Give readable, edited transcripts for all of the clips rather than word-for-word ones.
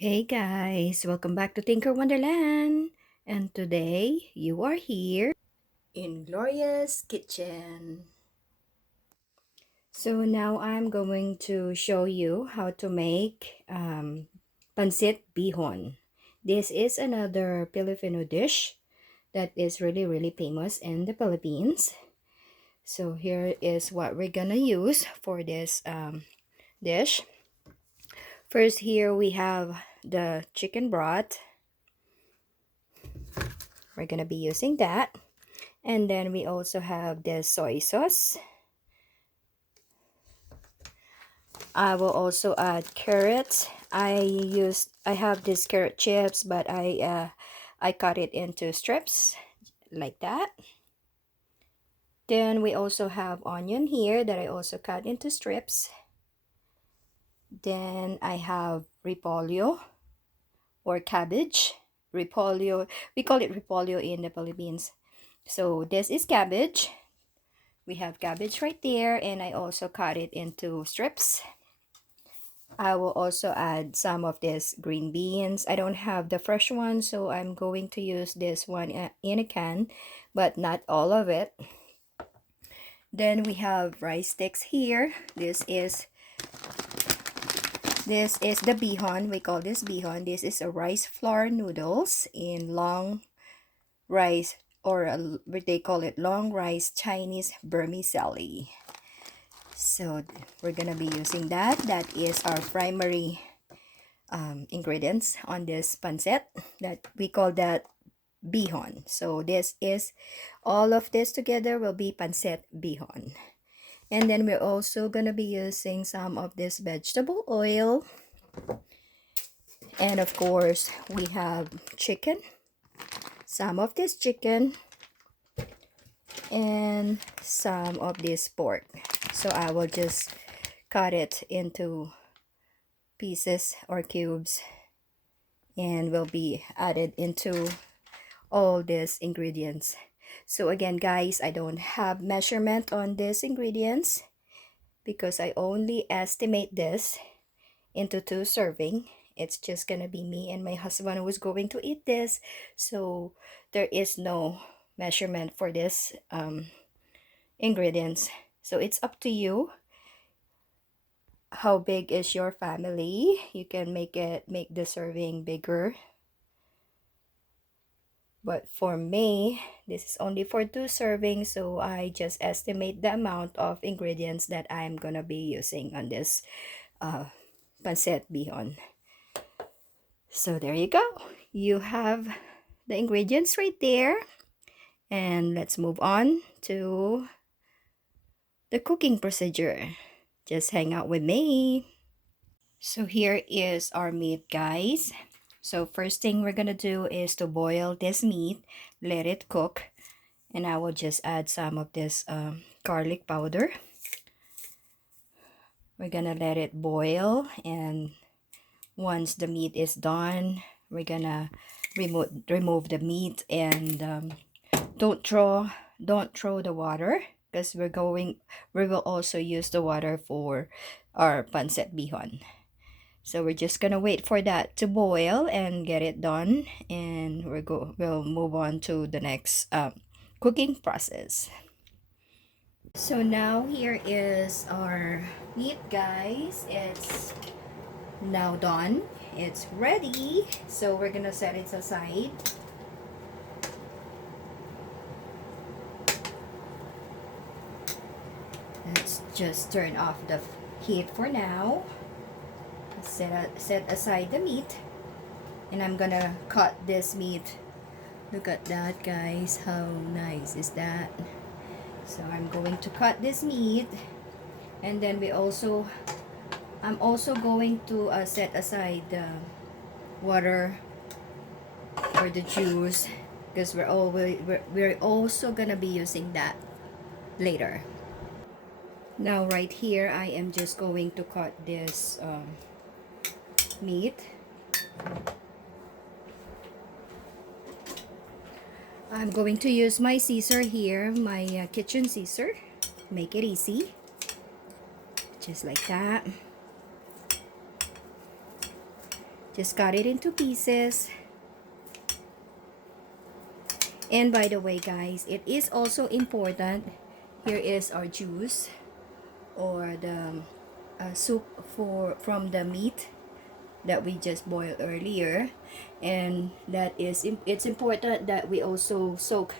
Hey guys, welcome back to Tinker Wonderland. And today you are here in Gloria's kitchen. So now I'm going to show you how to make Pancit Bihon. This is another Filipino dish that is really famous in the Philippines. So here is what we're gonna use for this dish. First, here we have the chicken broth. We're gonna be using that. And then we also have the soy sauce. I will also add carrots. I have these carrot chips, but I cut it into strips like that. Then we also have onion here that I also cut into strips. Then I have repolyo or cabbage. Repolyo, we call it repolyo in the Philippines. So this is cabbage. We have cabbage right there, and I also cut it into strips. I will also add some of this green beans. I don't have the fresh one, so I'm going to use this one in a can, but not all of it. Then we have rice sticks here. This is the bihon. We call this bihon. This is a rice flour noodles in long rice, or they call it long rice Chinese vermicelli. So we're gonna be using that. That is our primary ingredients on this pancit, that we call that bihon. So this is all of this together will be pancit bihon. And then we're also gonna be using some of this vegetable oil, and of course we have chicken, some of this chicken, and some of this pork. So I will just cut it into pieces or cubes, and will be added into all these ingredients. So again guys, I don't have measurement on these ingredients because I only estimate this into 2 serving. It's just gonna be me and my husband who is going to eat this, so there is no measurement for this ingredients. So it's up to you. How big is your family? You can make the serving bigger, but for me this is only for 2 servings, so I just estimate the amount of ingredients that I'm gonna be using on this pancit bihon. So there you go, you have the ingredients right there, and let's move on to the cooking procedure. Just hang out with me. So here is our meat, guys. So first thing we're gonna do is to boil this meat, let it cook, and I will just add some of this garlic powder. We're gonna let it boil, and once the meat is done, we're gonna remove the meat, and don't throw the water, because we will also use the water for our pancit bihon. So we're just gonna wait for that to boil and get it done, and we'll move on to the next cooking process. So now here is our meat, guys. It's now done. It's ready. So we're gonna set it aside. Let's just turn off the heat for now. Set aside the meat, and I'm gonna cut this meat. Look at that, guys, how nice is that? So I'm going to cut this meat, and then I'm also going to set aside the water or the juice, because we're also gonna be using that later. Now right here I am just going to cut this meat. I'm going to use my scissor here, my kitchen scissor. Make it easy. Just like that. Just cut it into pieces. And by the way, guys, it is also important. Here is our juice, or the soup from the meat that we just boiled earlier. And that is, it's important that we also soak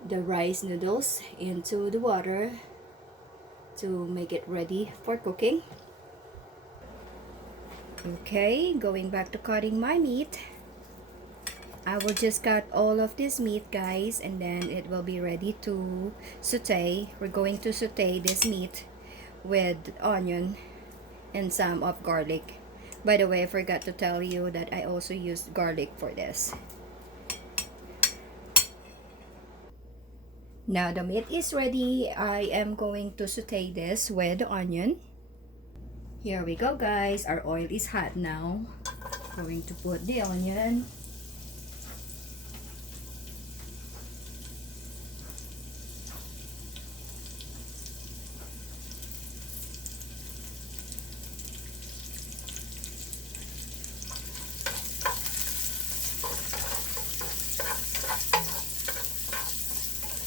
the rice noodles into the water to make it ready for cooking. Okay, going back to cutting my meat. I will just cut all of this meat, guys, and then it will be ready to saute. We're going to saute this meat with onion and some of garlic. By the way, I forgot to tell you that I also used garlic for this. Now the meat is ready. I am going to saute this with the onion. Here we go, guys. Our oil is hot now. Going to put the onion.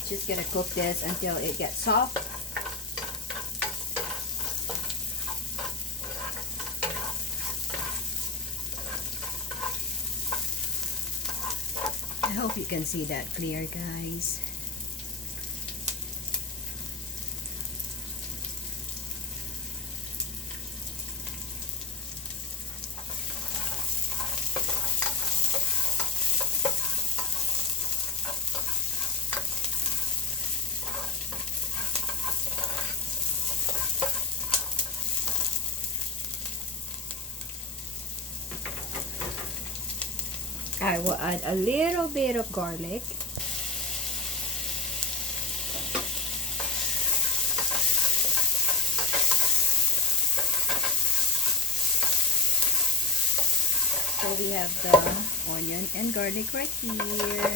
Just gonna cook this until it gets soft. I hope you can see that clear, guys. I will add a little bit of garlic. So we have the onion and garlic right here.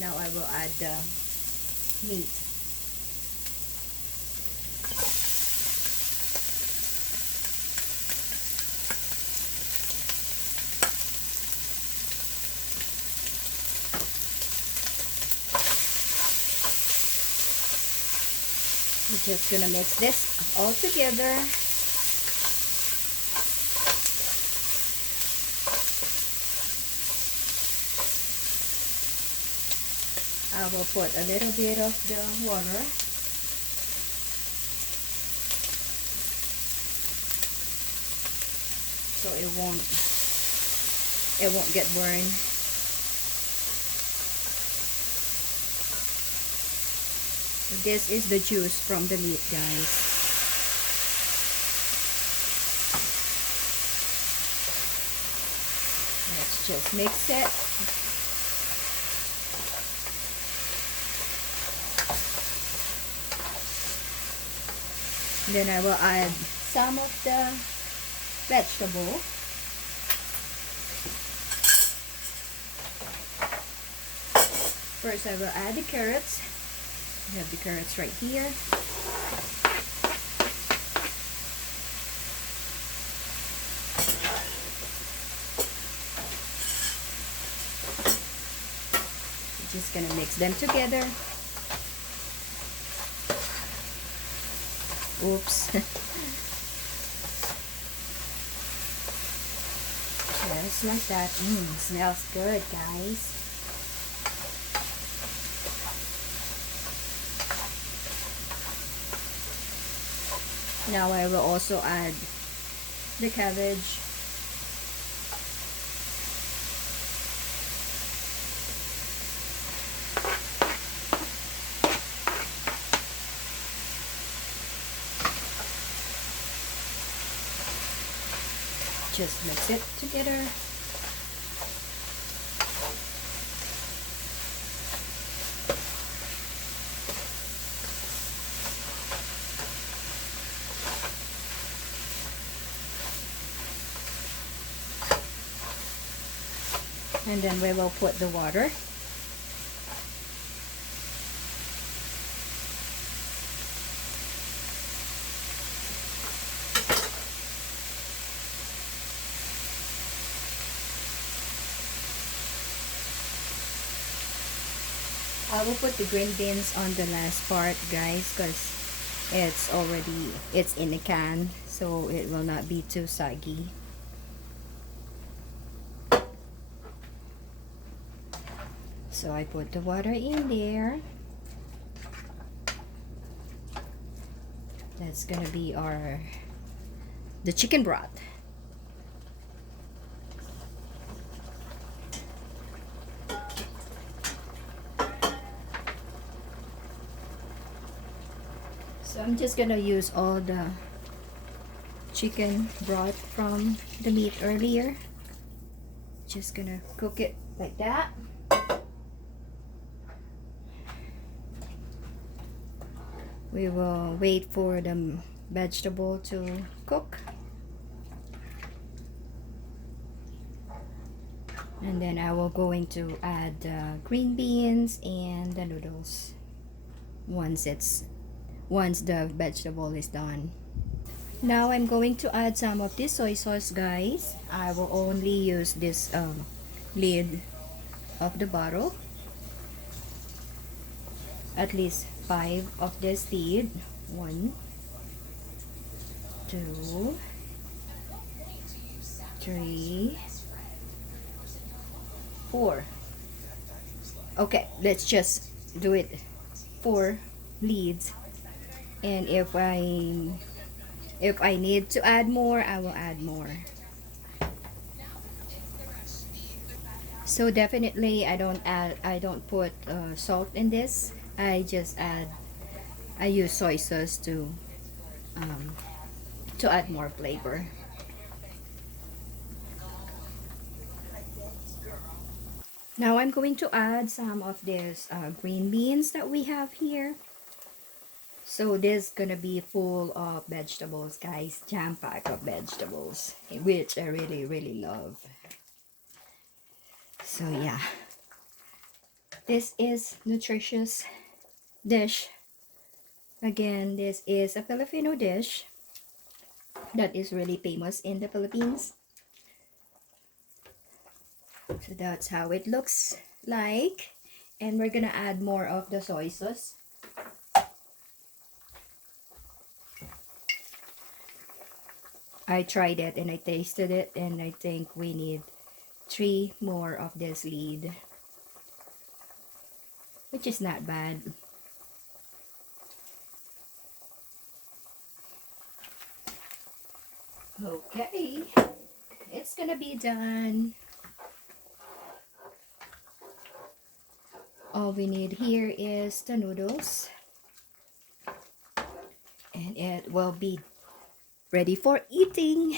Now I will add the meat. I'm just gonna mix this all together. I will put a little bit of the water. So it won't get burned. This is the juice from the meat, guys. Let's just mix it. Then I will add some of the vegetable. First I will add the carrots. I have the carrots right here. Just gonna mix them together. Oops. Just like that. Smells good, guys. Now I will also add the cabbage. Just mix it together. And then we will put the water. I will put the green beans on the last part, guys, because it's in a can, so it will not be too soggy. So I put the water in there. That's gonna be the chicken broth. So I'm just gonna use all the chicken broth from the meat earlier. Just gonna cook it like that. We will wait for the vegetable to cook. And then I will going to add green beans and the noodles once the vegetable is done. Now I'm going to add some of this soy sauce, guys. I will only use this lid of the bottle. At least 5 of this lid. 1, 2, 3, 4. Okay, let's just do it 4 leads, and if I need to add more, I will add more. So definitely I don't put salt in this. I use soy sauce to add more flavor. Now I'm going to add some of this green beans that we have here. So this is gonna be full of vegetables, guys, jam-packed of vegetables, which I really, really love. So yeah, this is nutritious dish. Again, this is a Filipino dish that is really famous in the Philippines. So that's how it looks like, and we're gonna add more of the soy sauce. I tried it and I tasted it, and I think we need 3 more of this lead, which is not bad. Okay, it's gonna be done. All we need here is the noodles, and it will be ready for eating.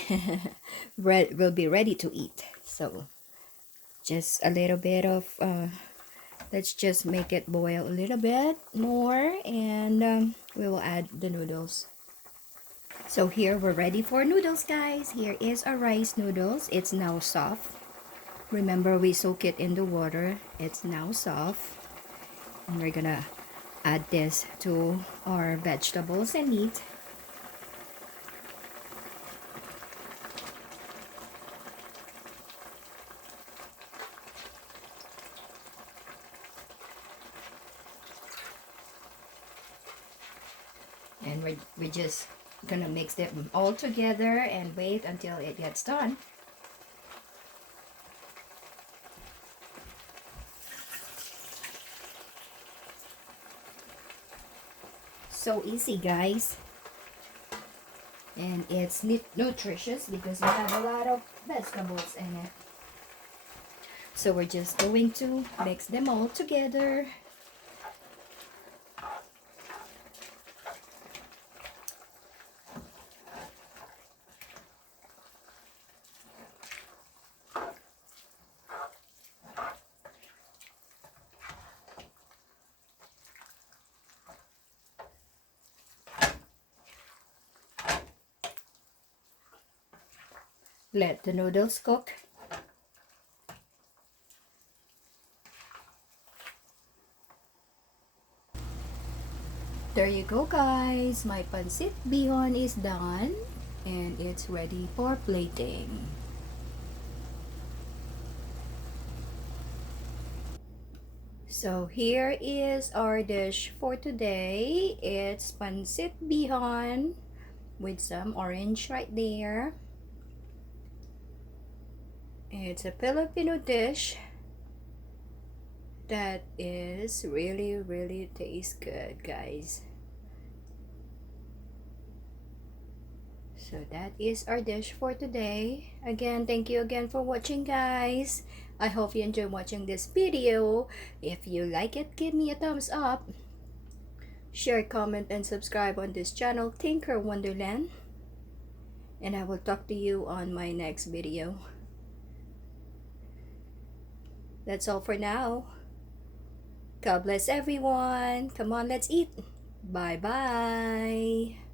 Will be ready to eat. So just a little bit of let's just make it boil a little bit more, and we will add the noodles. So here we're ready for noodles, guys. Here is our rice noodles. It's now soft. Remember, we soak it in the water. It's now soft, and we're gonna add this to our vegetables and meat. And we're just gonna mix them all together and wait until it gets done. So easy, guys, and it's nutritious because we have a lot of vegetables in it. So we're just going to mix them all together. Let the noodles cook. There you go, guys. My Pancit Bihon is done, and it's ready for plating. So here is our dish for today. It's Pancit Bihon with some orange right there. It's a Filipino dish that is really tastes good, guys. So that is our dish for today. Again, thank you again for watching, guys. I hope you enjoy watching this video. If you like it, give me a thumbs up. Share, comment, and subscribe on this channel, Tinker Wonderland. And I will talk to you on my next video. That's all for now. God bless everyone. Come on, let's eat. Bye-bye.